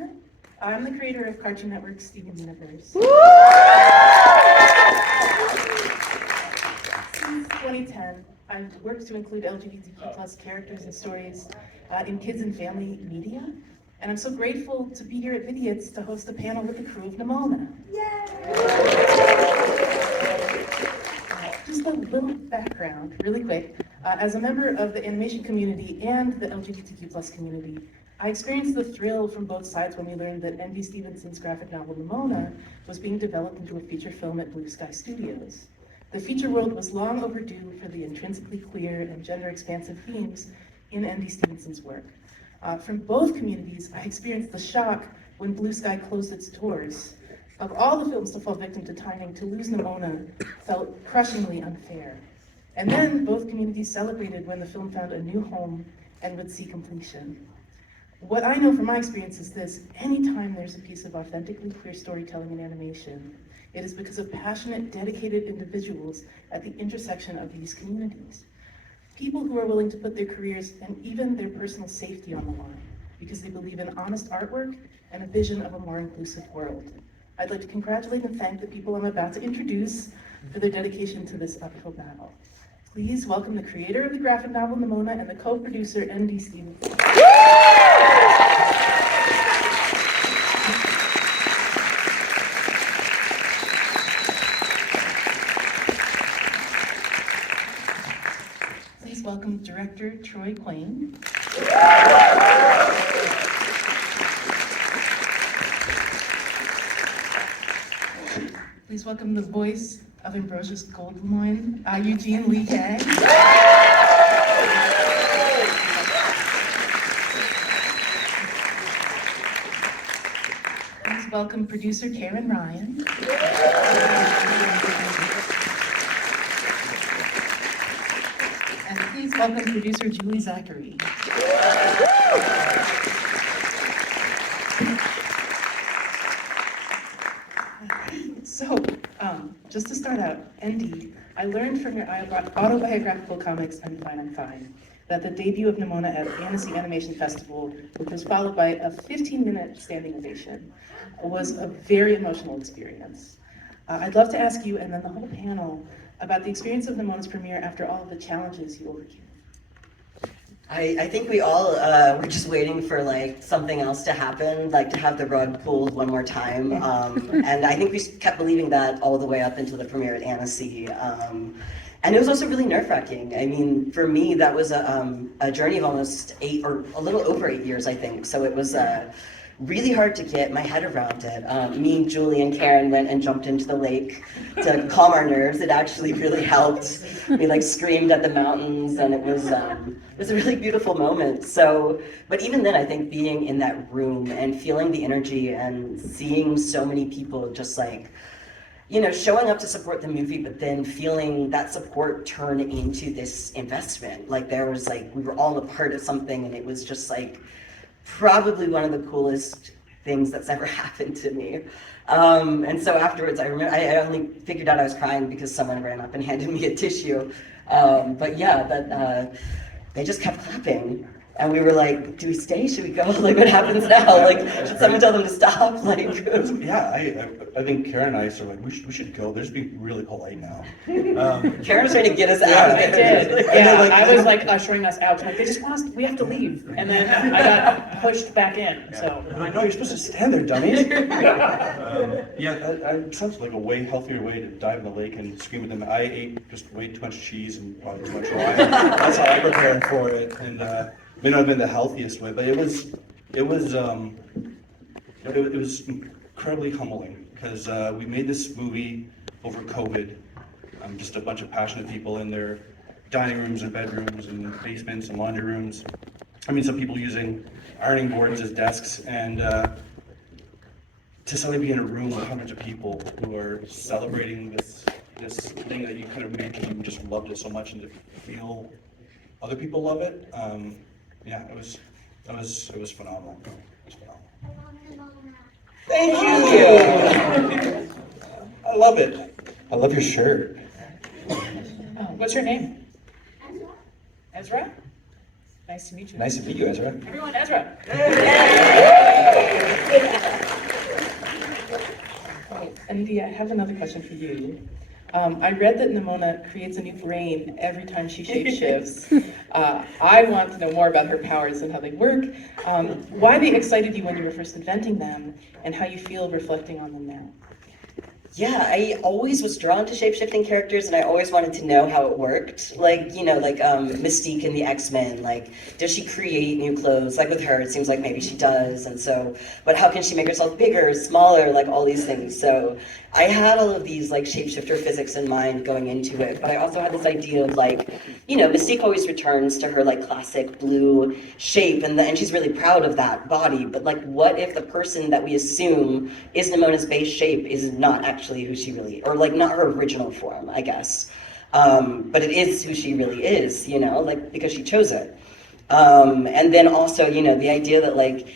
Nimona. I'm the creator of Cartoon Network's Steven Universe. Since 2010, I've worked to include LGBTQ+ characters and stories in kids and family media. And I'm so grateful to be here at Vidiots to host a panel with the crew of Nimona. Just a little background, really quick. As a member of the animation community and the LGBTQ+ community, I experienced the thrill from both sides when we learned that ND Stevenson's graphic novel Nimona was being developed into a feature film at Blue Sky Studios. The feature world was long overdue for the intrinsically queer and gender-expansive themes in ND Stevenson's work. From both communities, I experienced the shock when Blue Sky closed its doors. Of all the films to fall victim to timing, to lose Nimona felt crushingly unfair. And then both communities celebrated when the film found a new home and would see completion. What I know from my experience is this: anytime there's a piece of authentically queer storytelling in animation, it is because of passionate, dedicated individuals at the intersection of these communities. People who are willing to put their careers and even their personal safety on the line because they believe in honest artwork and a vision of a more inclusive world. I'd like to congratulate and thank the people I'm about to introduce for their dedication to this uphill battle. Please welcome the creator of the graphic novel Nimona and the co-producer ND Stevenson. Please welcome director Troy Quane. Please welcome the voice of Ambrosius Goldwyn, Eugene Lee Yang. Please welcome producer Karen Ryan. And please welcome producer Julie Zackary. So, just to start out, ND, I learned from your autobiographical comics, I'm Fine, that the debut of Nimona at Annecy Animation Festival, which was followed by a 15-minute standing ovation, was a very emotional experience. I'd love to ask you, and then the whole panel, about the experience of Nimona's premiere after all of the challenges you overcame. I think we all were just waiting for like something else to happen, like to have the rug pulled one more time. And I think we kept believing that all the way up until the premiere at Annecy. And it was also really nerve-wracking. I mean, for me, that was a journey of almost 8 or a little over 8 years, I think. So it was really hard to get my head around it. Me, Julie, and Karen went and jumped into the lake to calm our nerves. It actually really helped. We like screamed at the mountains, and it was a really beautiful moment. So, but even then, I think being in that room and feeling the energy and seeing so many people just like, you know, showing up to support the movie, but then feeling that support turn into this investment. Like there was like, we were all a part of something, and it was just like, probably one of the coolest things that's ever happened to me. And so afterwards, I remember, I only figured out I was crying because someone ran up and handed me a tissue. But yeah, they just kept clapping. And we were like, do we stay? Should we go? Like, what happens now? Like, should someone tell them to stop? Like, yeah, I think Karen and I are like, we should go. They're just being really polite now. Karen was trying to get us out of I did. Yeah, I was like ushering us out. Like, they just want us, we have to leave. And then I got pushed back in. So. I'm like, no, you're supposed to stand there, dummies. It sounds like a way healthier way to dive in the lake and scream at them. I ate just way too much cheese and probably too much wine. That's how I prepared for it. And may not have been the healthiest way, but it was incredibly humbling because we made this movie over COVID. Just a bunch of passionate people in their dining rooms and bedrooms and basements and laundry rooms. I mean, some people using ironing boards as desks, and to suddenly be in a room with hundreds of people who are celebrating this thing that you kind of made because you just loved it so much, and to feel other people love it. Yeah, it was phenomenal. It was phenomenal. Thank you. I love it. I love your shirt. What's your name? Ezra. Nice to meet you. Nice to meet you, Ezra. Everyone, Ezra. have another question for you. I read that Nimona creates a new brain every time she shapeshifts. I want to know more about her powers and how they work, why they excited you when you were first inventing them, and how you feel reflecting on them now. Yeah, I always was drawn to shape-shifting characters, and I always wanted to know how it worked. Like, you know, like Mystique in the X-Men, like, does she create new clothes? Like with her, it seems like maybe she does, and so, but how can she make herself bigger, smaller, like all these things. So I had all of these like shapeshifter physics in mind going into it, but I also had this idea of like, you know, Mystique always returns to her like classic blue shape, and she's really proud of that body, but like what if the person that we assume is Nimona's base shape is not actually who she really, or like not her original form, I guess. But it is who she really is, you know, like because she chose it. And then also, you know, the idea that like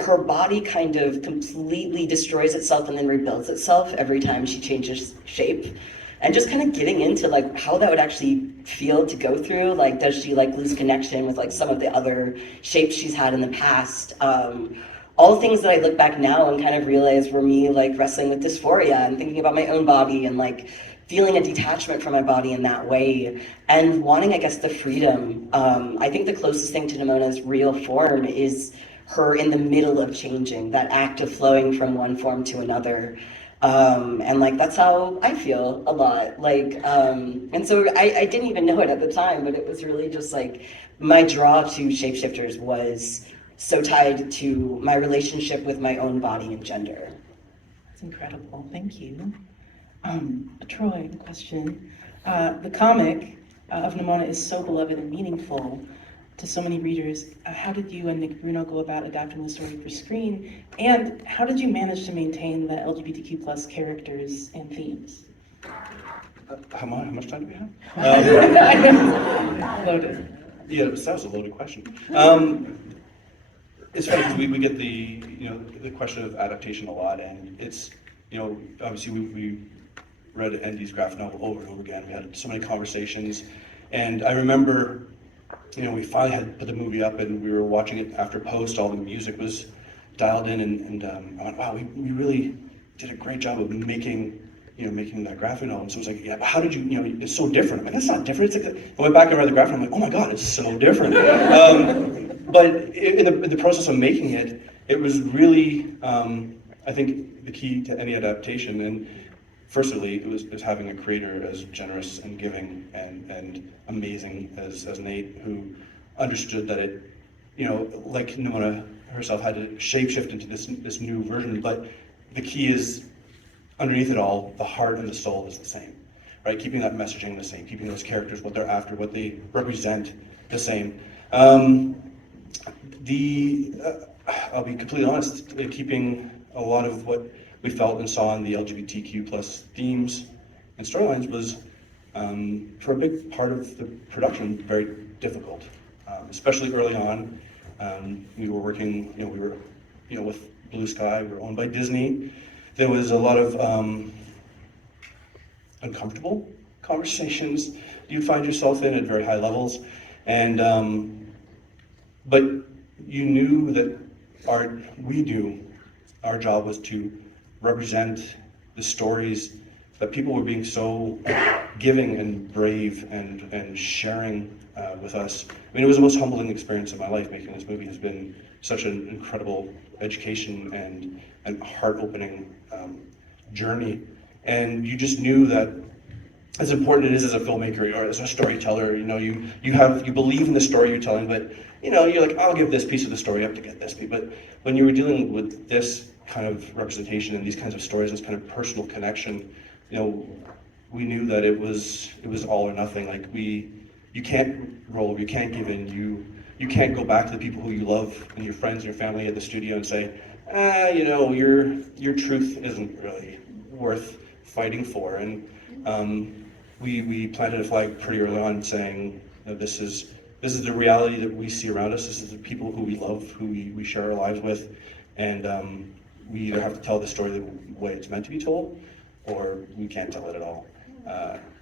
her body kind of completely destroys itself and then rebuilds itself every time she changes shape. And just kind of getting into like how that would actually feel to go through, like does she like lose connection with like some of the other shapes she's had in the past? All things that I look back now and kind of realize were me like wrestling with dysphoria and thinking about my own body and like feeling a detachment from my body in that way and wanting, I guess, the freedom. I think the closest thing to Nimona's real form is her in the middle of changing, that act of flowing from one form to another. And like, that's how I feel a lot. Like, and so I didn't even know it at the time, but it was really just like, my draw to shapeshifters was so tied to my relationship with my own body and gender. That's incredible, thank you. Troy, question. The comic of Nimona is so beloved and meaningful to so many readers. How did you and Nick Bruno go about adapting the story for screen? And how did you manage to maintain the LGBTQ plus characters and themes? How much time do we have? Loaded. Yeah, that was a loaded question. It's funny because we get the question of adaptation a lot, and it's, obviously we read ND's graphic novel over and over again. We had so many conversations, and I remember, we finally had put the movie up and we were watching it after post, all the music was dialed in, and I went, wow, we really did a great job of making that graphic novel. And so it was like, yeah, but how did you, it's so different. I'm like, that's not different. It's like, I went back and read the graphic, I'm like, oh my God, it's so different. But in the process of making it, it was really, I think, the key to any adaptation. And firstly, it was having a creator as generous and giving and amazing as Nate, who understood that it, like Nimona herself, had to shapeshift into this new version. But the key is, underneath it all, the heart and the soul is the same, right? Keeping that messaging the same, keeping those characters, what they're after, what they represent, the same. I'll be completely honest, keeping a lot of what we felt and saw in the LGBTQ plus themes and storylines was, for a big part of the production, very difficult, especially early on. We were working, with Blue Sky, we were owned by Disney. There was a lot of uncomfortable conversations you find yourself in at very high levels, and but you knew that our job was to represent the stories that people were being so giving and brave and sharing with us. I mean, it was the most humbling experience of my life. Making this movie has been such an incredible education and heart-opening journey. And you just knew that, as important it is as a filmmaker or as a storyteller, you believe in the story you're telling, but you're like, I'll give this piece of the story up to get this piece. But when you were dealing with this kind of representation and these kinds of stories, this kind of personal connection, we knew that it was all or nothing. Like you can't roll, you can't give in, you can't go back to the people who you love and your friends and your family at the studio and say, your truth isn't really worth fighting for. And we planted a flag pretty early on saying that this is the reality that we see around us. This is the people who we love, who we share our lives with, and we either have to tell the story the way it's meant to be told, or we can't tell it at all.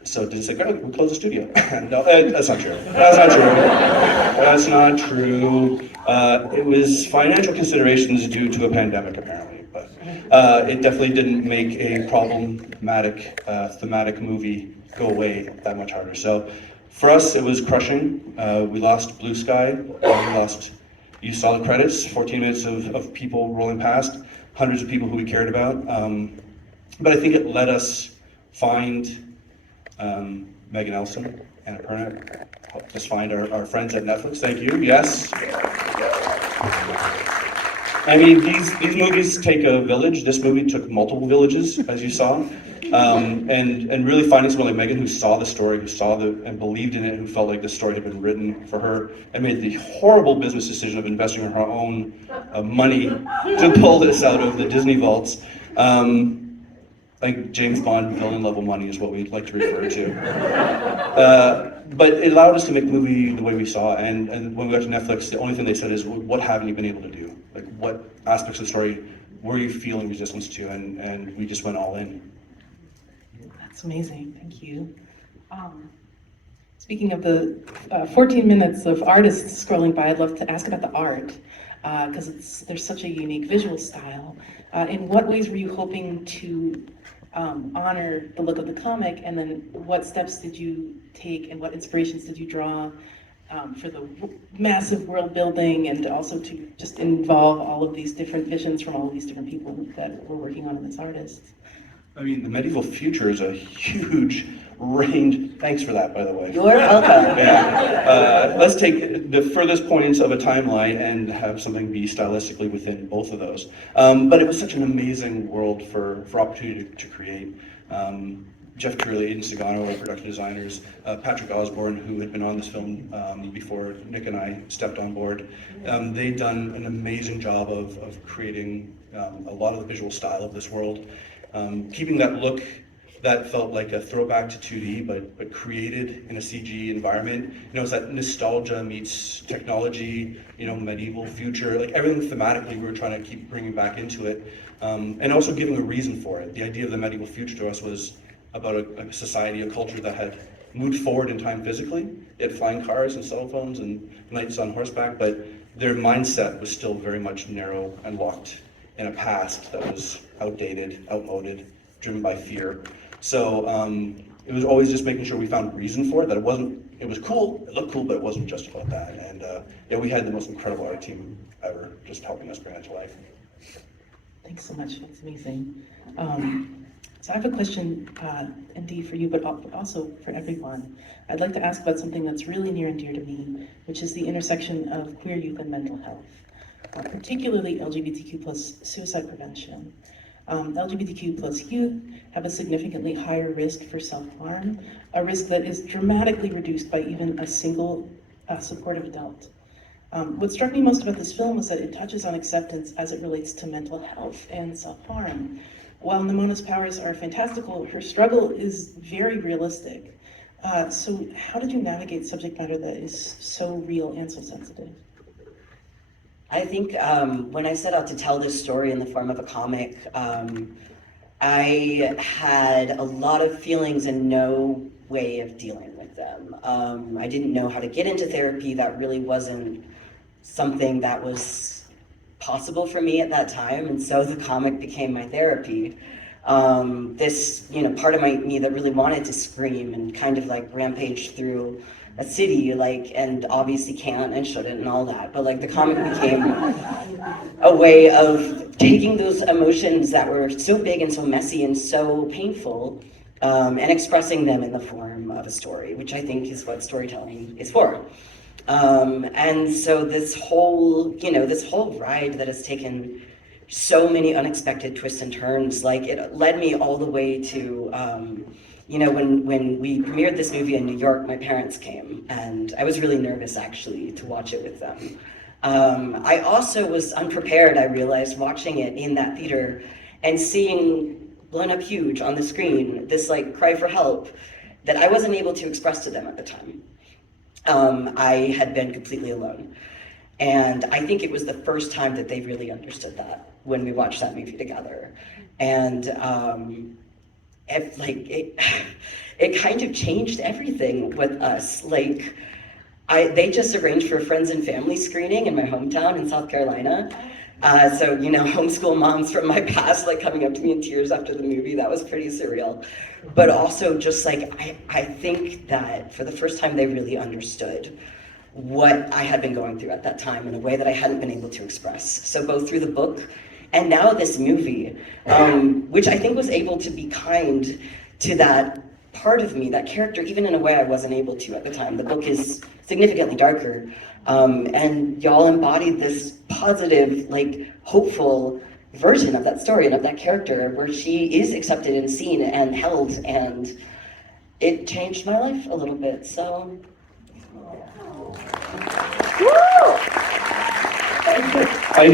So Disney said, "Great, we'll close the studio." No, that's not true. That's not true. It was financial considerations due to a pandemic, apparently. but it definitely didn't make a problematic, thematic movie go away that much harder. So for us, it was crushing. We lost Blue Sky. You saw the credits, 14 minutes of people rolling past, hundreds of people who we cared about. But I think it let us find Megan Elson, Anna Pernick, helped us find our friends at Netflix. Thank you. Yes. I mean, these movies take a village. This movie took multiple villages, as you saw. And really finding someone like Megan who saw the story, and believed in it, who felt like the story had been written for her, and made the horrible business decision of investing her own money to pull this out of the Disney vaults. Like James Bond villain level money is what we'd like to refer to. But it allowed us to make the movie the way we saw, and when we got to Netflix, the only thing they said is, what haven't you been able to do? Like, what aspects of the story were you feeling resistance to? And we just went all in. That's amazing, thank you. Speaking of the 14 minutes of artists scrolling by, I'd love to ask about the art, because there's such a unique visual style. In what ways were you hoping to honor the look of the comic, and then what steps did you take and what inspirations did you draw for the massive world building, and also to just involve all of these different visions from all of these different people that were working on it as artists? I mean, the medieval future is a huge range. Thanks for that, by the way. You're welcome. Yeah. Let's take the furthest points of a timeline and have something be stylistically within both of those. But it was such an amazing world for opportunity to create. Jeff Turley, Aidan Sagano, our production designers, Patrick Osborne, who had been on this film before Nick and I stepped on board. They'd done an amazing job of creating a lot of the visual style of this world. Keeping that look that felt like a throwback to 2D, but created in a CG environment. You know, it's that nostalgia meets technology, you know, medieval future, like everything thematically we were trying to keep bringing back into it. And also giving a reason for it. The idea of the medieval future to us was about a society, a culture that had moved forward in time physically. They had flying cars and cell phones and knights on horseback, but their mindset was still very much narrow and locked in a past that was outdated, outmoded, driven by fear. So it was always just making sure we found a reason for it, that it was cool, it looked cool, but it wasn't just about that. And yeah, we had the most incredible art team ever just helping us bring it to life. Thanks so much, that's amazing. So I have a question, ND, for you, but also for everyone. I'd like to ask about something that's really near and dear to me, which is the intersection of queer youth and mental health, particularly LGBTQ plus suicide prevention. LGBTQ plus youth have a significantly higher risk for self-harm, a risk that is dramatically reduced by even a single supportive adult. What struck me most about this film was that it touches on acceptance as it relates to mental health and self-harm. While Nimona's powers are fantastical, her struggle is very realistic. So how did you navigate subject matter that is so real and so sensitive? I think when I set out to tell this story in the form of a comic, I had a lot of feelings and no way of dealing with them. I didn't know how to get into therapy. That really wasn't something that was possible for me at that time, and so the comic became my therapy. This, you know, part of me that really wanted to scream and kind of like rampage through a city, like, and obviously can't and shouldn't and all that, but like the comic became a way of taking those emotions that were so big and so messy and so painful, and expressing them in the form of a story, which I think is what storytelling is for. And so this whole ride that has taken so many unexpected twists and turns, like it led me all the way to, when we premiered this movie in New York, my parents came, and I was really nervous actually to watch it with them. I also was unprepared, I realized, watching it in that theater and seeing blown up huge on the screen, this like cry for help that I wasn't able to express to them at the time. I had been completely alone. And I think it was the first time that they really understood that when we watched that movie together. And it kind of changed everything with us. Like, they just arranged for a friends and family screening in my hometown in South Carolina. So, you know, homeschool moms from my past, like coming up to me in tears after the movie, that was pretty surreal. But also just like, I think that for the first time they really understood what I had been going through at that time in a way that I hadn't been able to express. So both through the book and now this movie, which I think was able to be kind to that part of me, that character, even in a way I wasn't able to at the time. The book is significantly darker, and y'all embodied this positive, like, hopeful version of that story and of that character where she is accepted and seen and held, and it changed my life a little bit, so. I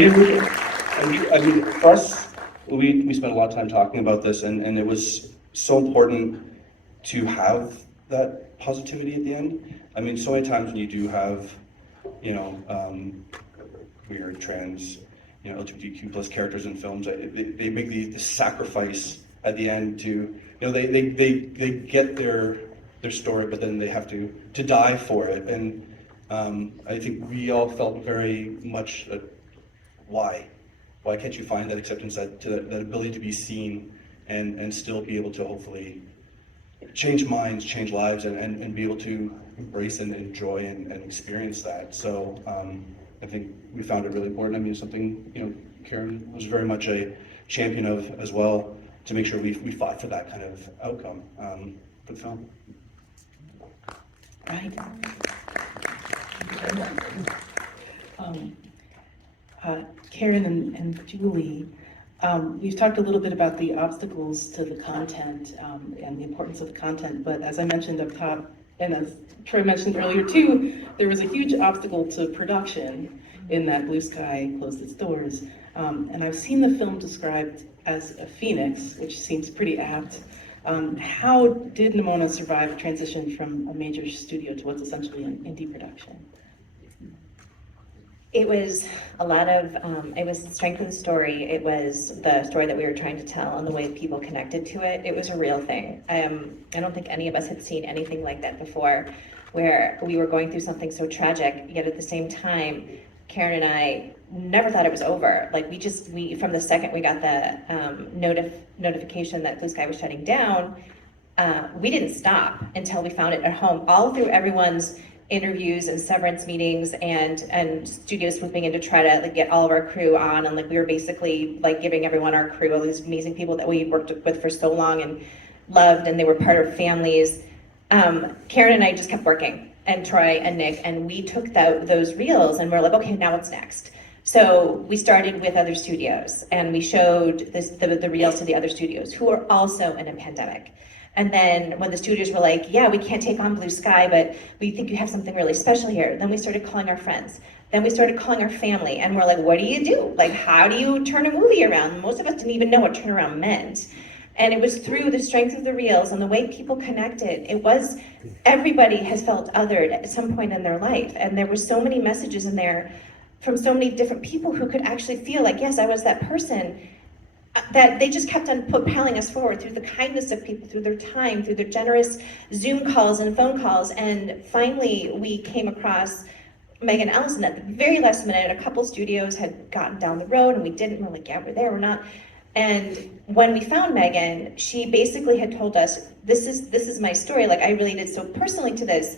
mean, for us, we spent a lot of time talking about this, and it was so important to have that positivity at the end. I mean, so many times when you do have, you know, queer, trans, you know, LGBTQ plus characters in films, they make the sacrifice at the end to, you know, they get their story, but then they have to die for it. And I think we all felt very much why can't you find that acceptance, that ability to be seen and still be able to hopefully change minds, change lives, and be able to embrace and enjoy and experience that. So I think we found it really important. I mean, something, you know, Karen was very much a champion of as well, to make sure we fought for that kind of outcome for the film. Right. Karen and Julie, you've talked a little bit about the obstacles to the content and the importance of the content, but as I mentioned up top, and as Troy mentioned earlier too, there was a huge obstacle to production in that Blue Sky closed its doors. And I've seen the film described as a phoenix, which seems pretty apt. How did Nimona survive a transition from a major studio to what's essentially an indie production? It was a lot of, it was the strength of the story. It was the story that we were trying to tell and the way people connected to it. It was a real thing. I don't think any of us had seen anything like that before, where we were going through something so tragic, yet at the same time, Karen and I never thought it was over. Like we from the second we got the notification that Blue Sky was shutting down, we didn't stop until we found it at home, all through everyone's interviews and severance meetings and studios swooping in to try to like get all of our crew on, and like we were basically like giving everyone our crew, all these amazing people that we worked with for so long and loved, and they were part of families. Karen and I just kept working, and Troy and Nick, and we took those reels and we're like, okay, now what's next? So we started with other studios and we showed the reels to the other studios who are also in a pandemic. And then when the studios were like, yeah, we can't take on Blue Sky, but we think you have something really special here. Then we started calling our friends. Then we started calling our family, and we're like, what do you do? Like, how do you turn a movie around? Most of us didn't even know what turnaround meant. And it was through the strength of the reels and the way people connected. It was, everybody has felt othered at some point in their life. And there were so many messages in there from so many different people who could actually feel like, yes, I was that person. That they just kept on propelling us forward through the kindness of people, through their time, through their generous Zoom calls and phone calls. And finally, we came across Megan Ellison at the very last minute. A couple studios had gotten down the road and we didn't. We're like, yeah, we're there, we're not. And when we found Megan, she basically had told us, this is my story. Like, I related so personally to this.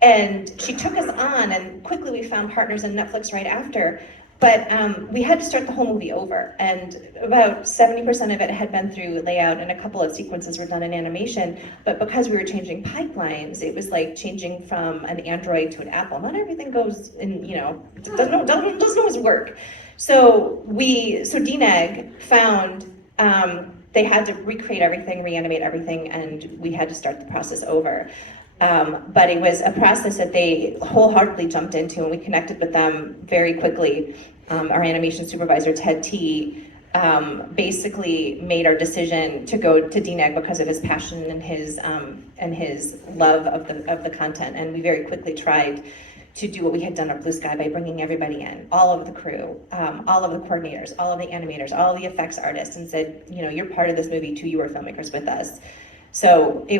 And she took us on, and quickly we found partners in Netflix right after. But we had to start the whole movie over, and about 70% of it had been through layout, and a couple of sequences were done in animation. But because we were changing pipelines, it was like changing from an Android to an Apple. Not everything goes in, you know, doesn't always work. So DNEG found they had to recreate everything, reanimate everything, and we had to start the process over. But it was a process that they wholeheartedly jumped into, and we connected with them very quickly. Our animation supervisor, Ted T, basically made our decision to go to DNEG because of his passion and his love of the content. And we very quickly tried to do what we had done at Blue Sky by bringing everybody in, all of the crew, all of the coordinators, all of the animators, all of the effects artists, and said, you know, you're part of this movie too, you are filmmakers with us. So we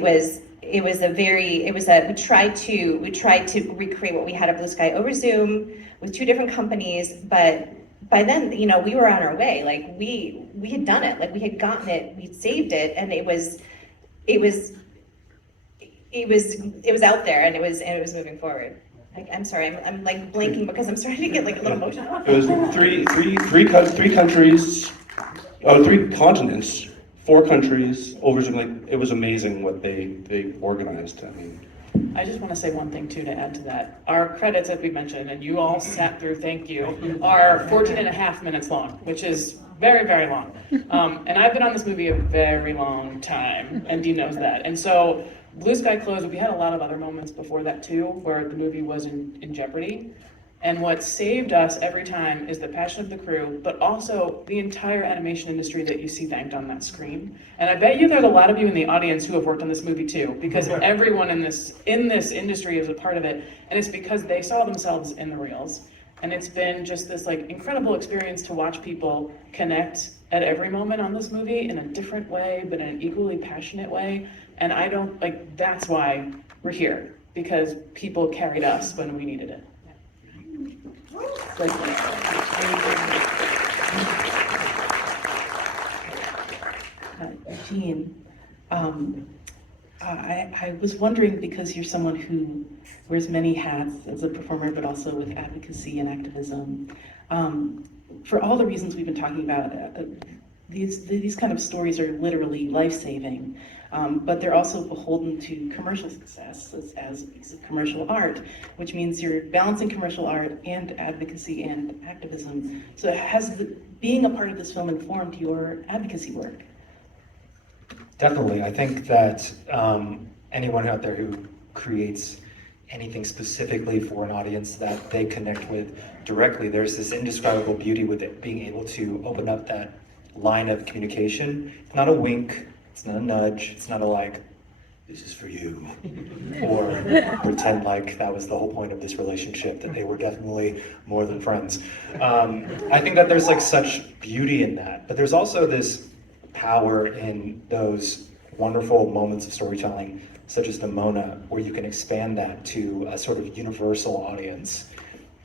tried to recreate what we had at Blue Sky over Zoom with two different companies, but by then, you know, we were on our way. Like we had done it. Like we had gotten it. We'd saved it, and it was out there, and it was moving forward. I'm sorry, I'm like blinking because I'm starting to get like a little emotional. It was three countries, three continents, 4 countries, over like, it was amazing what they organized. I mean, I just want to say one thing too to add to that. Our credits, as we mentioned, and you all sat through, thank you, are 14.5 minutes long, which is very, very long. And I've been on this movie a very long time, and Dee knows that. And so Blue Sky closed, we had a lot of other moments before that too, where the movie was in jeopardy. And what saved us every time is the passion of the crew, but also the entire animation industry that you see thanked on that screen. And I bet you there's a lot of you in the audience who have worked on this movie too, because everyone in this industry is a part of it, and it's because they saw themselves in the reels. And it's been just this like incredible experience to watch people connect at every moment on this movie in a different way, but in an equally passionate way. And I don't, like, that's why we're here, because people carried us when we needed it. Eugene, I was wondering, because you're someone who wears many hats as a performer, but also with advocacy and activism, for all the reasons we've been talking about, these kind of stories are literally life-saving, but they're also beholden to commercial success as commercial art, which means you're balancing commercial art and advocacy and activism. So has being a part of this film informed your advocacy work? Definitely. I think that anyone out there who creates anything specifically for an audience that they connect with directly, there's this indescribable beauty with it, being able to open up that line of communication. It's not a wink, it's not a nudge, it's not a like, this is for you, or pretend like that was the whole point of this relationship, that they were definitely more than friends. I think that there's like such beauty in that, but there's also this power in those wonderful moments of storytelling, such as Nimona, where you can expand that to a sort of universal audience.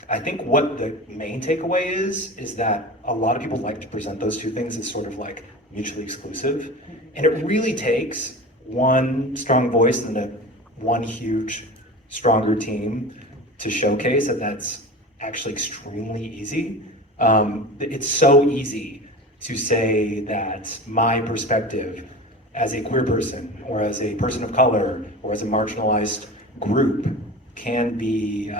I think what the main takeaway is that a lot of people like to present those two things as sort of like mutually exclusive. And it really takes one strong voice and one huge, stronger team to showcase that that's actually extremely easy. It's so easy to say that my perspective as a queer person, or as a person of color, or as a marginalized group can be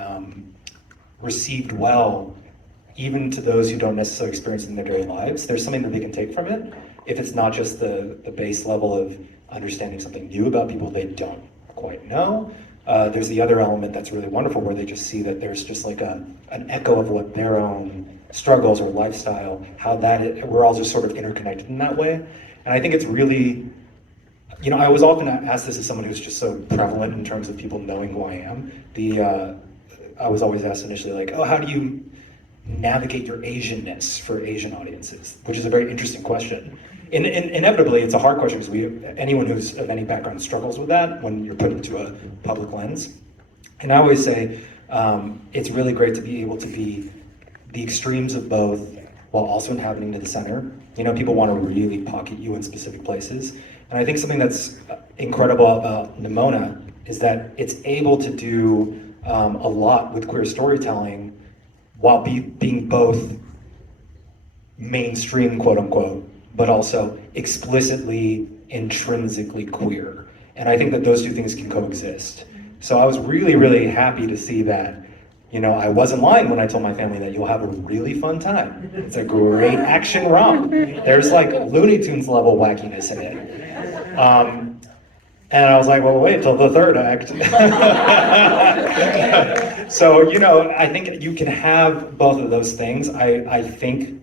received well, even to those who don't necessarily experience it in their daily lives. There's something that they can take from it, if it's not just the base level of understanding something new about people they don't quite know. There's the other element that's really wonderful, where they just see that there's just like an echo of what their own struggles or lifestyle, we're all just sort of interconnected in that way. And I think it's really, you know, I was often asked this as someone who's just so prevalent in terms of people knowing who I am. I was always asked initially, like, oh, how do you navigate your Asianness for Asian audiences? Which is a very interesting question. Inevitably, it's a hard question, because anyone who's of any background struggles with that when you're put into a public lens. And I always say, it's really great to be able to be the extremes of both, while also inhabiting to the center. You know, people want to really pocket you in specific places. And I think something that's incredible about Nimona is that it's able to do a lot with queer storytelling while being both mainstream, quote unquote, but also explicitly, intrinsically queer. And I think that those two things can coexist. So I was really, really happy to see that. You know, I wasn't lying when I told my family that you'll have a really fun time. It's a great action romp. There's like Looney Tunes level wackiness in it. And I was like, well, wait till the third act. So, you know, I think you can have both of those things. I think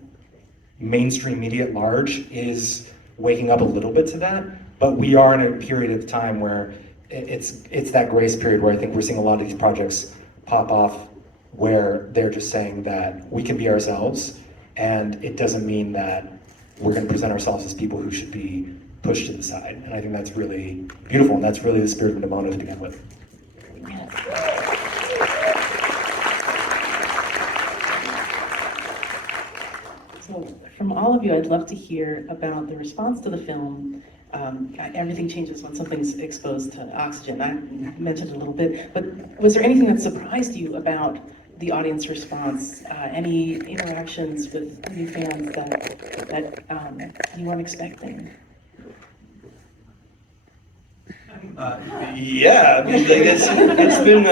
mainstream media at large is waking up a little bit to that, but we are in a period of time where it's that grace period where I think we're seeing a lot of these projects pop off, where they're just saying that we can be ourselves, and it doesn't mean that we're going to present ourselves as people who should be pushed to the side. And I think that's really beautiful, and that's really the spirit of Nimona to begin with. So from all of you, I'd love to hear about the response to the film. Everything changes when something's exposed to oxygen. I mentioned a little bit, but was there anything that surprised you about the audience response? Any interactions with new fans that you weren't expecting? Yeah, I mean, like, it's been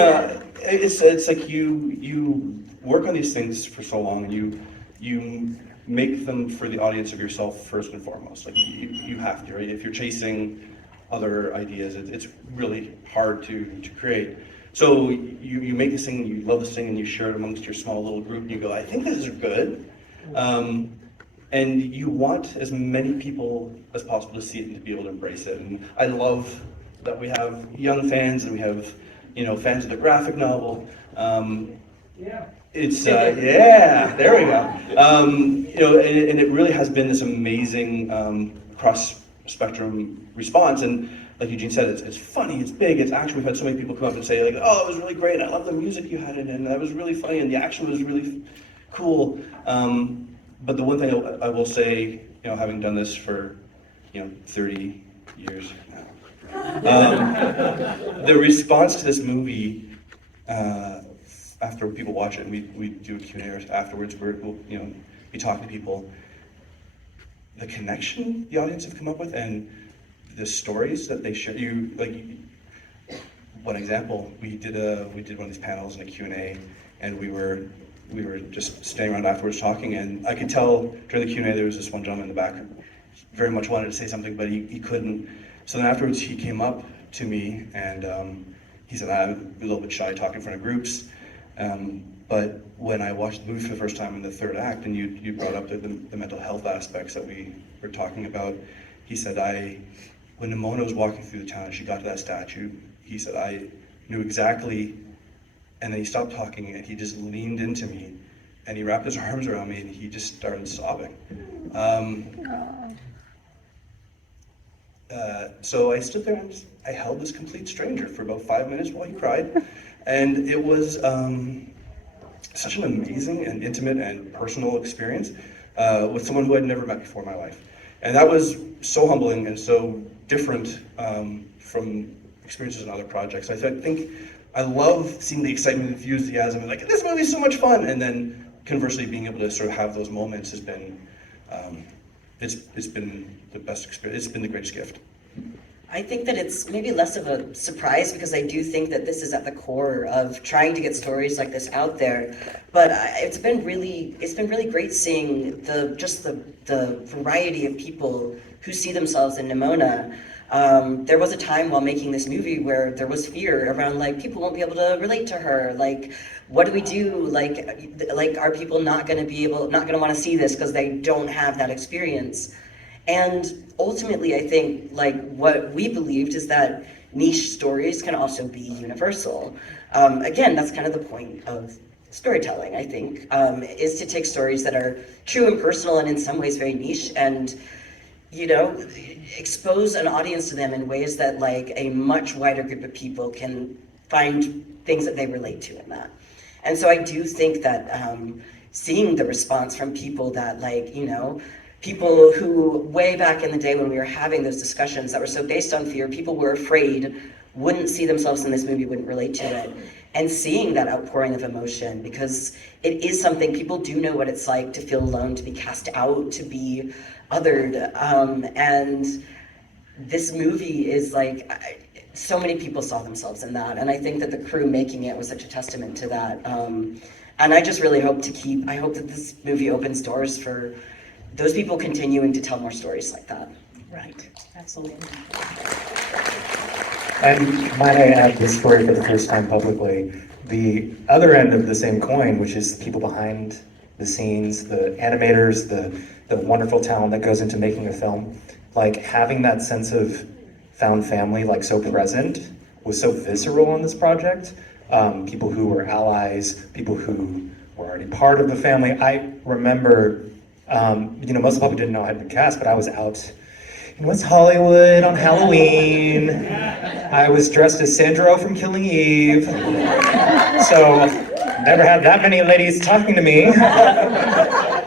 it's like you work on these things for so long, and you make them for the audience of yourself first and foremost. Like you have to, right? If you're chasing other ideas, it's really hard to create. So you make this thing, you love this thing, and you share it amongst your small little group, and you go, I think this is good. And you want as many people as possible to see it and to be able to embrace it. And I love that we have young fans and we have, fans of the graphic novel. It's yeah, there we go. And it really has been this amazing cross-spectrum response. And like Eugene said, it's funny, it's big, it's action. We've had so many people come up and say like, oh, it was really great. I love the music you had in it, and that was really funny, and the action was really cool. But the one thing I will say, having done this for 30 years now, the response to this movie after people watch it, and we do a Q&A afterwards where we'll be talking to people, the connection the audience have come up with and the stories that they share. One example, we did one of these panels and a Q&A, and we were just staying around afterwards talking, and I could tell during the Q&A there was this one gentleman in the back who very much wanted to say something, but he couldn't. So then afterwards he came up to me and he said, I'm a little bit shy talking in front of groups, but when I watched the movie for the first time in the third act, and you brought up the mental health aspects that we were talking about, he said, when Nimona was walking through the town and she got to that statue, he said, I knew exactly. And then he stopped talking and he just leaned into me and he wrapped his arms around me and he just started sobbing. So I stood there and I held this complete stranger for about 5 minutes while he cried. And it was such an amazing and intimate and personal experience with someone who I'd never met before in my life. And that was so humbling and so different from experiences in other projects. I think I love seeing the excitement and enthusiasm and like, this movie's so much fun, and then conversely being able to sort of have those moments has been, it's been the best experience, it's been the greatest gift. I think that it's maybe less of a surprise because I do think that this is at the core of trying to get stories like this out there. But it's been really great seeing the variety of people who see themselves in Nimona. There was a time while making this movie where there was fear around like people won't be able to relate to her. Like, what do we do? Like are people not going to want to see this because they don't have that experience? And ultimately, I think like what we believed is that niche stories can also be universal. Again, that's kind of the point of storytelling, I think, is to take stories that are true and personal and in some ways very niche and, expose an audience to them in ways that like a much wider group of people can find things that they relate to in that. And so I do think that seeing the response from people that people who way back in the day when we were having those discussions that were so based on fear, people were afraid, wouldn't see themselves in this movie, wouldn't relate to it. And seeing that outpouring of emotion, because it is something, people do know what it's like to feel alone, to be cast out, to be othered. And this movie is like, so many people saw themselves in that. And I think that the crew making it was such a testament to that. And I just really hope that this movie opens doors for those people continuing to tell more stories like that. Right, absolutely. And might I add this story for the first time publicly, the other end of the same coin, which is people behind the scenes, the animators, the wonderful talent that goes into making a film, like having that sense of found family like so present was so visceral on this project. People who were allies, people who were already part of the family. I remember, most of the public didn't know I had been cast, but I was out in West Hollywood on Halloween. I was dressed as Sandro from Killing Eve. So never had that many ladies talking to me.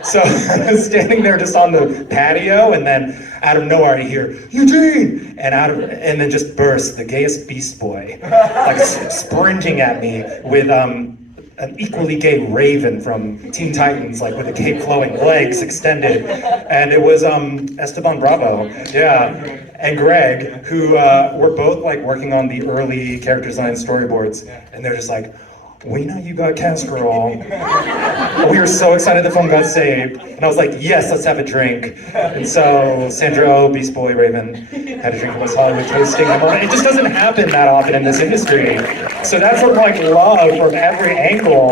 So I was standing there just on the patio, and then out of nowhere I hear Eugene, and then just burst the gayest beast boy, like springing at me with an equally gay Raven from Teen Titans, like with the cape flowing legs extended, and it was Esteban Bravo, yeah, and Greg, who were both like working on the early character design storyboards, and they're just like, we know you got casserole. We were so excited the film got saved. And I was like, yes, let's have a drink. And so Sandra Oh, Beast Boy, Raven, had a drink in West Hollywood tasting Nimona. It just doesn't happen that often in this industry. So that's what like love from every angle.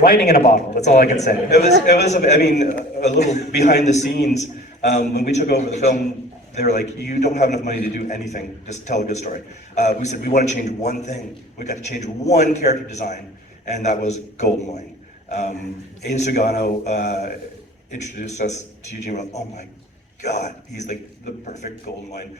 Lightning in a bottle, that's all I can say. It was, I mean, a little behind the scenes. When we took over the film, they were like, you don't have enough money to do anything, just tell a good story. We said, we want to change one thing. We got to change one character design, and that was Golden Wine. Aiden Sugano introduced us to Eugene. We're like, oh my God, he's like the perfect Golden Wine.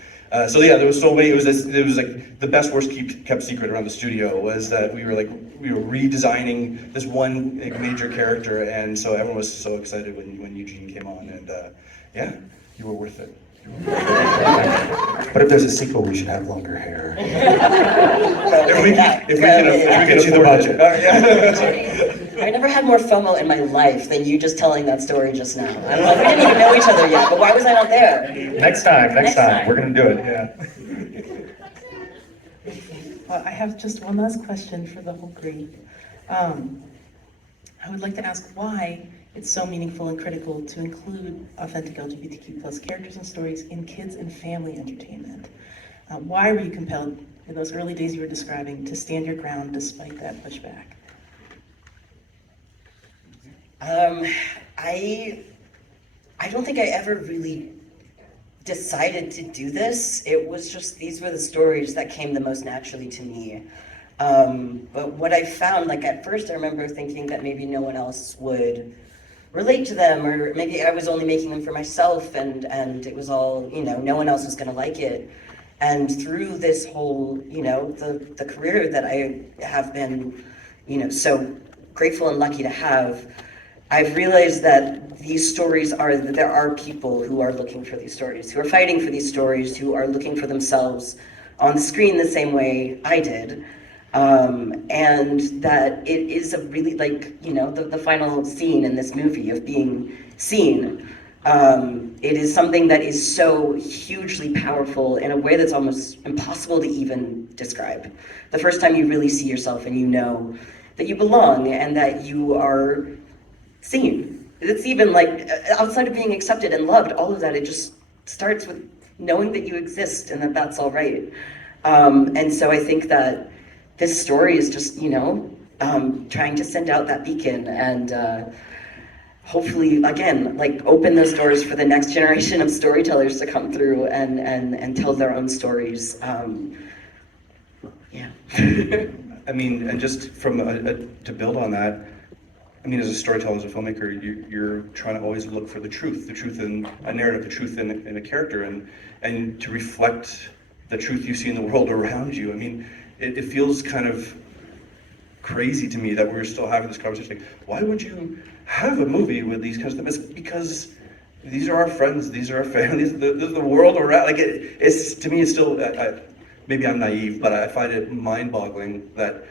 So yeah, there was so many, it was like the best worst kept secret around the studio was that we were redesigning this one like, major character, and so everyone was so excited when Eugene came on, and yeah, you were worth it. But if there's a sequel, we should have longer hair. If we can Get you the budget. I never had more FOMO in my life than you just telling that story just now. I don't know, we didn't even know each other yet, but why was I not there? Next time. We're gonna do it, yeah. Well, I have just one last question for the whole group. I would like to ask why it's so meaningful and critical to include authentic LGBTQ plus characters and stories in kids and family entertainment. Why were you compelled in those early days you were describing to stand your ground despite that pushback? I don't think I ever really decided to do this. It was just, these were the stories that came the most naturally to me. But what I found, like at first I remember thinking that maybe no one else would relate to them, or maybe I was only making them for myself, and it was all, you know, no one else was gonna like it. And through this whole, you know, the career that I have been, you know, so grateful and lucky to have, I've realized that these stories that there are people who are looking for these stories, who are fighting for these stories, who are looking for themselves on the screen the same way I did. And that it is a really, like, you know, the final scene in this movie of being seen. It is something that is so hugely powerful in a way that's almost impossible to even describe. The first time you really see yourself and you know that you belong and that you are seen. It's even like outside of being accepted and loved, all of that, it just starts with knowing that you exist and that that's all right. And so I think that this story is just, you know, trying to send out that beacon and hopefully, again, like open those doors for the next generation of storytellers to come through and tell their own stories. Yeah. I mean, and just from to build on that, I mean, as a storyteller, as a filmmaker, you're trying to always look for the truth in a narrative, the truth in a character, and to reflect the truth you see in the world around you. I mean, it feels kind of crazy to me that we're still having this conversation. Like, why would you have a movie with these kinds of things? Because these are our friends, these are our families, the world around. Like, it's to me, it's still. Maybe I'm naive, but I find it mind-boggling that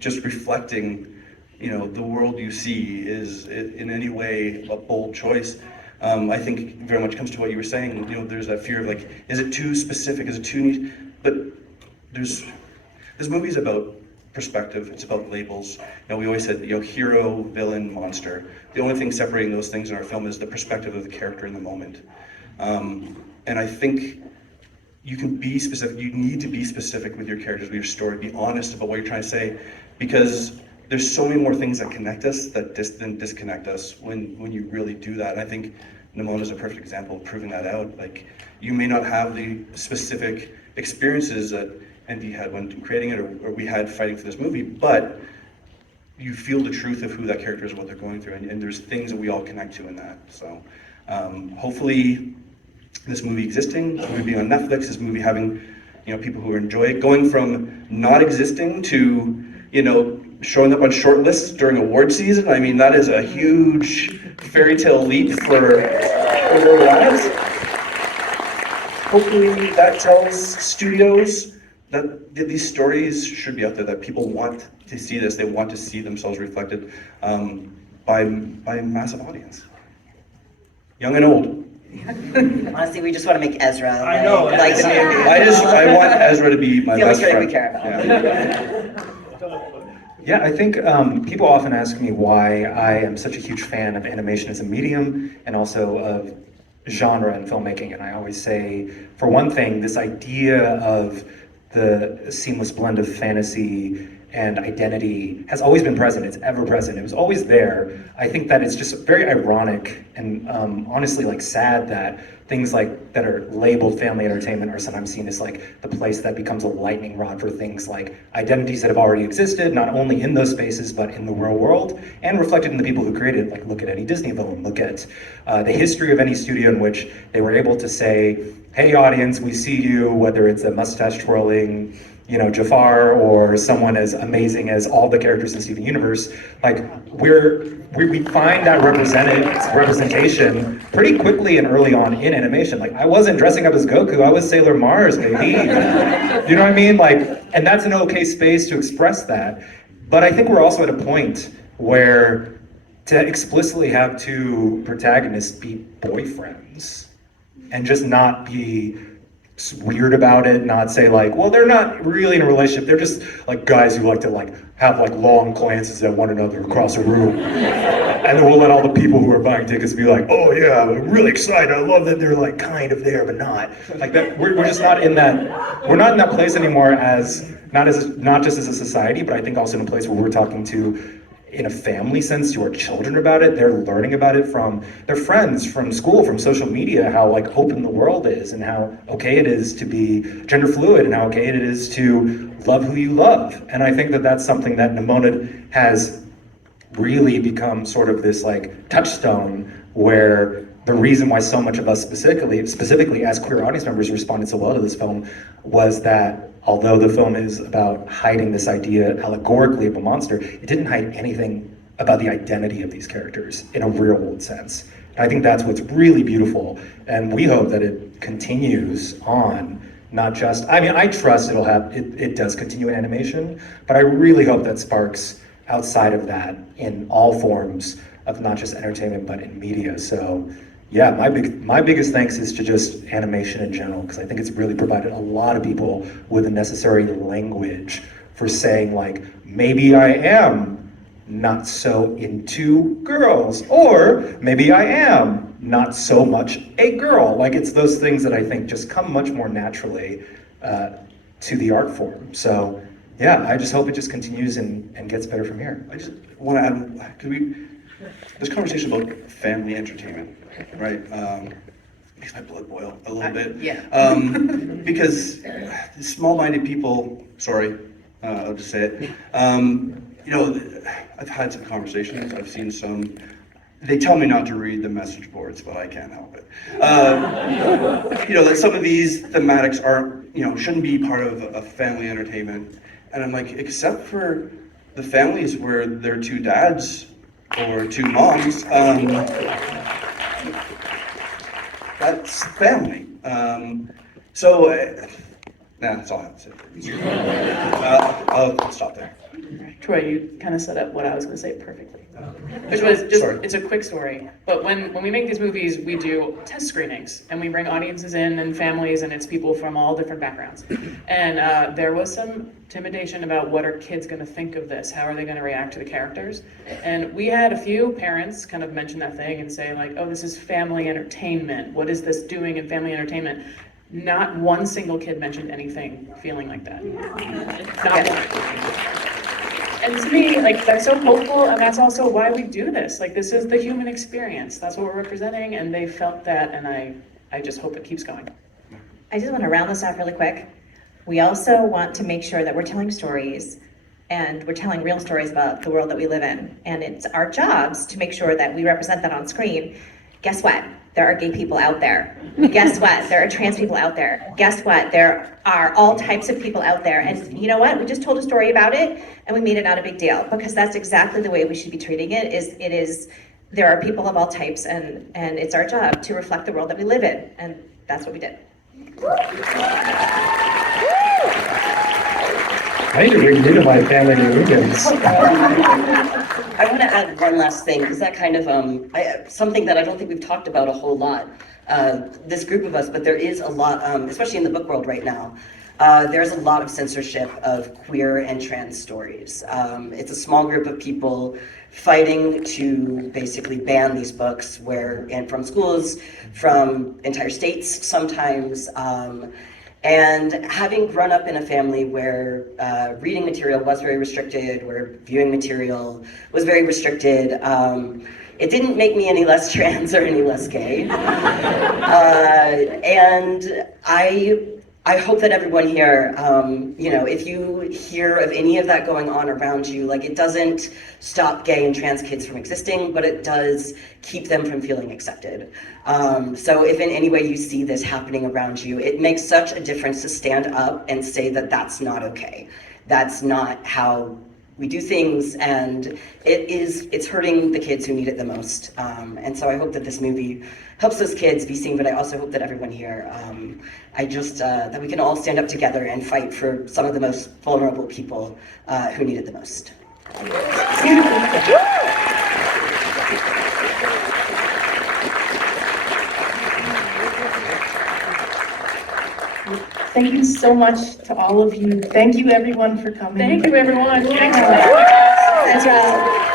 just reflecting, you know, the world you see is in any way a bold choice. I think very much comes to what you were saying. You know, there's that fear of like, is it too specific? Is it too niche? But this movie's about perspective. It's about labels. You know, we always said, you know, hero, villain, monster. The only thing separating those things in our film is the perspective of the character in the moment. And I think you can be specific. You need to be specific with your characters, with your story. Be honest about what you're trying to say, because there's so many more things that connect us that than disconnect us when you really do that. And I think Nimona is a perfect example of proving that out. Like, you may not have the specific experiences that ND had when creating it, or we had fighting for this movie, but you feel the truth of who that character is, what they're going through, and there's things that we all connect to in that. So hopefully this movie existing, this movie being on Netflix, this movie having, you know, people who enjoy it, going from not existing to, you know, showing up on short lists during award season. I mean, that is a huge fairy tale leap for their lives. Hopefully that tells studios that these stories should be out there, that people want to see this, they want to see themselves reflected by a massive audience, young and old. Honestly, we just want to make Ezra I know. like the movie. I want Ezra to be my The only best character friend. we care about. Yeah. Yeah, I think people often ask me why I am such a huge fan of animation as a medium and also of genre in filmmaking. And I always say, for one thing, this idea of the seamless blend of fantasy and identity has always been present. It's ever present. It was always there. I think that it's just very ironic and honestly like sad that things like that are labeled family entertainment are sometimes seen as like the place that becomes a lightning rod for things like identities that have already existed, not only in those spaces, but in the real world and reflected in the people who created it. Like look at any Disney film, look at the history of any studio in which they were able to say, hey audience, we see you, whether it's a mustache twirling, Jafar or someone as amazing as all the characters in Steven Universe, like we find that representation pretty quickly and early on in animation. Like I wasn't dressing up as Goku, I was Sailor Mars, baby. You know what I mean? Like, and that's an okay space to express that. But I think we're also at a point where to explicitly have two protagonists be boyfriends and just not be weird about it, not say like, well, they're not really in a relationship, they're just like guys who like to like have like long glances at one another across a room. And then we'll let all the people who are buying tickets be like, oh yeah, I'm really excited, I love that they're like kind of there but not. Like that, we're just not in that, we're not in that place anymore as not just as a society, but I think also in a place where we're talking to in a family sense to our children about it. They're learning about it from their friends, from school, from social media, how like open the world is and how okay it is to be gender fluid and how okay it is to love who you love. And I think that that's something that Nimona has really become sort of this like touchstone where the reason why so much of us specifically as queer audience members responded so well to this film was that although the film is about hiding this idea allegorically of a monster, it didn't hide anything about the identity of these characters in a real world sense. And I think that's what's really beautiful. And we hope that it continues on, not just, I mean, I trust it does continue in animation, but I really hope that sparks outside of that in all forms of not just entertainment, but in media. So yeah, my biggest thanks is to just animation in general, because I think it's really provided a lot of people with the necessary language for saying like, maybe I am not so into girls, or maybe I am not so much a girl. Like it's those things that I think just come much more naturally to the art form. So yeah, I just hope it just continues and gets better from here. I just want to add, this conversation about family entertainment, right? Makes my blood boil a little bit. Yeah. Because small-minded people, sorry, I'll just say it. I've had some conversations. I've seen some. They tell me not to read the message boards, but I can't help it. That some of these thematics shouldn't be part of a family entertainment. And I'm like, except for the families where there are two dads or two moms, that's family. That's all I have to say. I'll stop there. Troy, you kind of set up what I was going to say perfectly. Which was just, Sorry. it's a quick story, but when we make these movies, we do test screenings, and we bring audiences in and families, and it's people from all different backgrounds. And there was some intimidation about what are kids going to think of this? How are they going to react to the characters? And we had a few parents kind of mention that thing and say like, oh, this is family entertainment. What is this doing in family entertainment? Not one single kid mentioned anything feeling like that. Not one. And to me, like, that's so hopeful, and that's also why we do this. Like, this is the human experience. That's what we're representing, and they felt that, and I just hope it keeps going. I just want to round this off really quick. We also want to make sure that we're telling stories, and we're telling real stories about the world that we live in. And it's our jobs to make sure that we represent that on screen. Guess what? there are gay people out there. Guess what? There are trans people out there. Guess what? There are all types of people out there. And you know what? We just told a story about it and we made it not a big deal, because that's exactly the way we should be treating it. There are people of all types, and it's our job to reflect the world that we live in. And that's what we did. I need to bring you to my family reunions. I want to add one last thing, because that kind of, something that I don't think we've talked about a whole lot, this group of us, but there is a lot, especially in the book world right now, there's a lot of censorship of queer and trans stories. It's a small group of people fighting to basically ban these books and from schools, from entire states sometimes. And having grown up in a family where reading material was very restricted, where viewing material was very restricted, it didn't make me any less trans or any less gay. And I hope that everyone here, if you hear of any of that going on around you, like, it doesn't stop gay and trans kids from existing, but it does keep them from feeling accepted. So if in any way you see this happening around you, it makes such a difference to stand up and say that that's not okay. That's not how we do things, and it's hurting the kids who need it the most. And so I hope that this movie helps those kids be seen, but I also hope that everyone here, that we can all stand up together and fight for some of the most vulnerable people who need it the most. Thank you so much to all of you. Thank you, everyone, for coming. Thank you, everyone. Yeah. That's right.